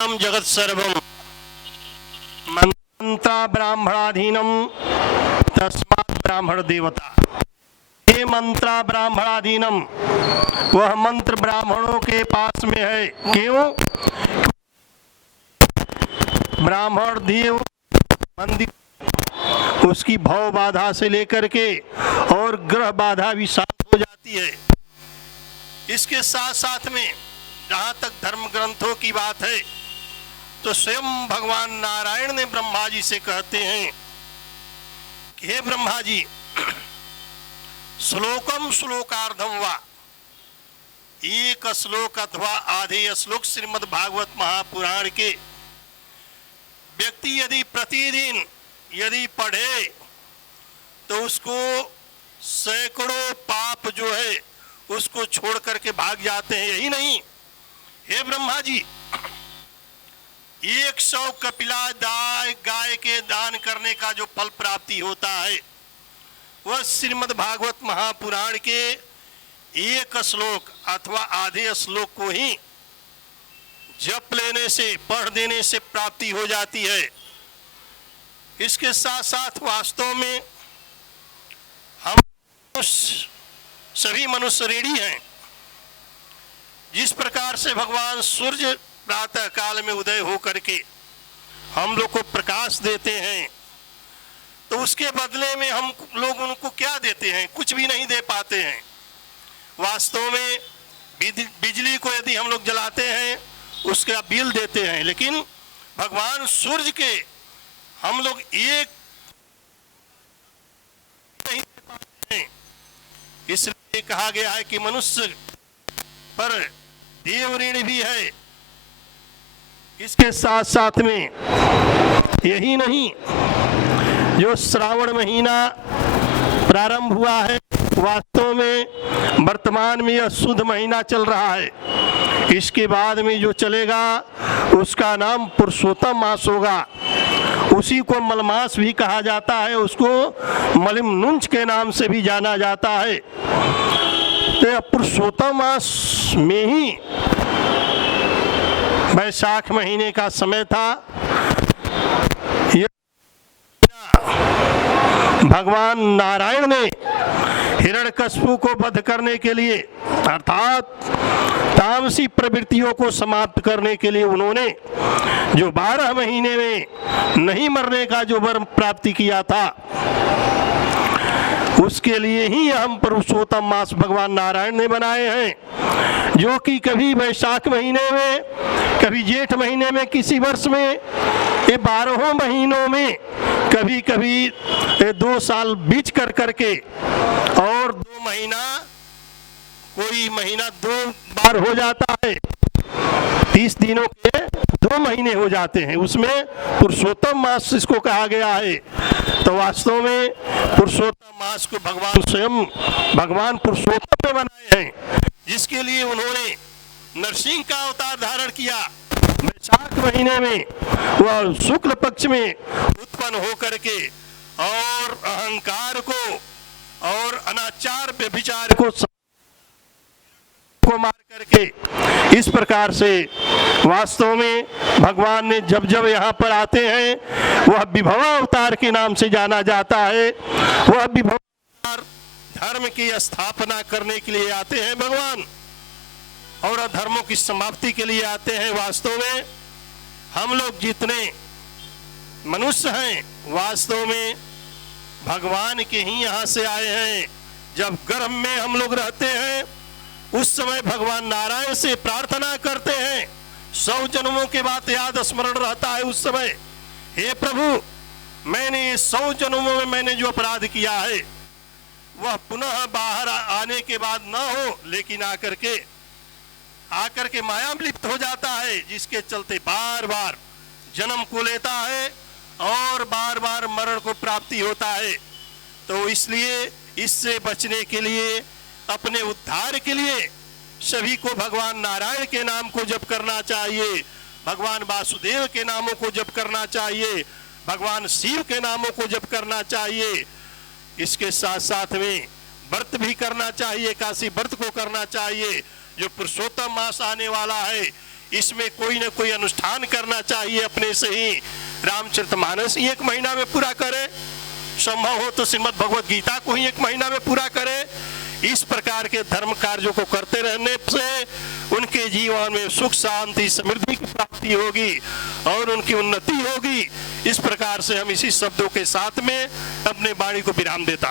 जगत सर्वम मंत्र ब्राह्मणाधीनम तस्मात् ब्राह्मण देवता। ये मंत्र ब्राह्मणाधीनम, वह मंत्र ब्राह्मणों के पास में है। क्यों? ब्राह्मण देव मंदिर उसकी भव बाधा से लेकर के और ग्रह बाधा भी शांत हो जाती है। इसके साथ साथ में जहाँ तक धर्म ग्रंथों की बात है तो स्वयं भगवान नारायण ने ब्रह्मा जी से कहते हैं कि हे ब्रह्मा जी, श्लोकम श्लोकार्धम वा, एक श्लोक अथवा आधे श्लोक श्रीमद् भागवत महापुराण के व्यक्ति यदि प्रतिदिन यदि पढ़े तो उसको सैकड़ों पाप जो है उसको छोड़ करके भाग जाते हैं। यही नहीं, हे ब्रह्मा जी, 100 कपिला गाय के दान करने का जो फल प्राप्ति होता है वह श्रीमद् भागवत महापुराण के एक श्लोक अथवा आधे श्लोक को ही जप लेने से, पढ़ देने से प्राप्ति हो जाती है। इसके साथ साथ वास्तव में हम सभी मनुष्य ऋणी हैं। जिस प्रकार से भगवान सूर्य प्रातः काल में उदय हो करके हम लोग को प्रकाश देते हैं तो उसके बदले में हम लोग उनको क्या देते हैं? कुछ भी नहीं दे पाते हैं। वास्तव में बिजली को यदि हम लोग जलाते हैं उसका बिल देते हैं, लेकिन भगवान सूर्य के हम लोग एक नहीं दे पाते हैं। इसलिए कहा गया है कि मनुष्य पर देव ऋण भी है। इसके साथ साथ में यही नहीं, जो श्रावण महीना प्रारंभ हुआ है वास्तव में वर्तमान में यह शुद्ध महीना चल रहा है। इसके बाद में जो चलेगा उसका नाम पुरुषोत्तम मास होगा। उसी को मलमास भी कहा जाता है, उसको मलिम नुंच के नाम से भी जाना जाता है। तो यह पुरुषोत्तम मास में ही वैशाख महीने का समय था। भगवान नारायण ने हिरण्यकश्यप को वध करने के लिए अर्थात तामसी प्रवृत्तियों को समाप्त करने के लिए उन्होंने जो 12 महीने में नहीं मरने का जो वर प्राप्ति किया था, उसके लिए ही हम पुरुषोत्तम मास भगवान नारायण ने बनाए हैं। जो कि कभी वैशाख महीने में, कभी जेठ महीने में, किसी वर्ष में, ये 12 महीनों में कभी कभी 2 साल बीच कर करके और 2 महीना, कोई महीना 2 बार हो जाता है, 30 दिनों के 2 महीने हो जाते हैं। उसमें पुरुषोत्तम मास इसको कहा गया है। तो वास्तव में पुरुषोत्तम मास को भगवान स्वयं भगवान पुरुषोत्तम ने बनाए हैं, जिसके लिए उन्होंने नरसिंह का अवतार धारण किया। वैशाख महीने में वह शुक्ल पक्ष में उत्पन्न हो करके और अहंकार को और अनाचार व्यभिचार को मार करके इस प्रकार से वास्तव में भगवान ने जब जब यहाँ पर आते हैं वह विभव अवतार के नाम से जाना जाता है। वह विभव अवतार धर्म की स्थापना करने के लिए आते हैं भगवान, और अधर्मों की समाप्ति के लिए आते हैं। वास्तव में हम लोग जितने मनुष्य हैं वास्तव में भगवान के ही यहाँ से आए हैं। जब गर्भ में हम लोग रहते हैं उस समय भगवान नारायण से प्रार्थना करते हैं। 100 जन्मों के बाद याद स्मरण रहता है उस समय, हे प्रभु, मैंने 100 जन्मों में मैंने जो अपराध किया है वह पुनः बाहर आने के बाद न हो, लेकिन आकर के माया में लिप्त हो जाता है, जिसके चलते बार बार जन्म को लेता है और बार बार मरण को प्राप्ति होता है। तो इसलिए इससे बचने के लिए, अपने उद्धार के लिए सभी को भगवान नारायण के नाम को जप करना चाहिए, भगवान वासुदेव के नामों को जप करना चाहिए, भगवान शिव के नामों को जप करना चाहिए। इसके साथ साथ में व्रत भी करना चाहिए, काशी व्रत को करना चाहिए। जो पुरुषोत्तम मास आने वाला है इसमें कोई ना कोई अनुष्ठान करना चाहिए अपने से ही। रामचरितमानस ही 1 महीना में पूरा करे, संभव हो तो श्रीमद् भगवत गीता को ही 1 महीना में पूरा करे। इस प्रकार के धर्म कार्यों को करते रहने से उनके जीवन में सुख शांति समृद्धि की प्राप्ति होगी और उनकी उन्नति होगी। इस प्रकार से हम इसी शब्दों के साथ में अपने वाणी को विराम देता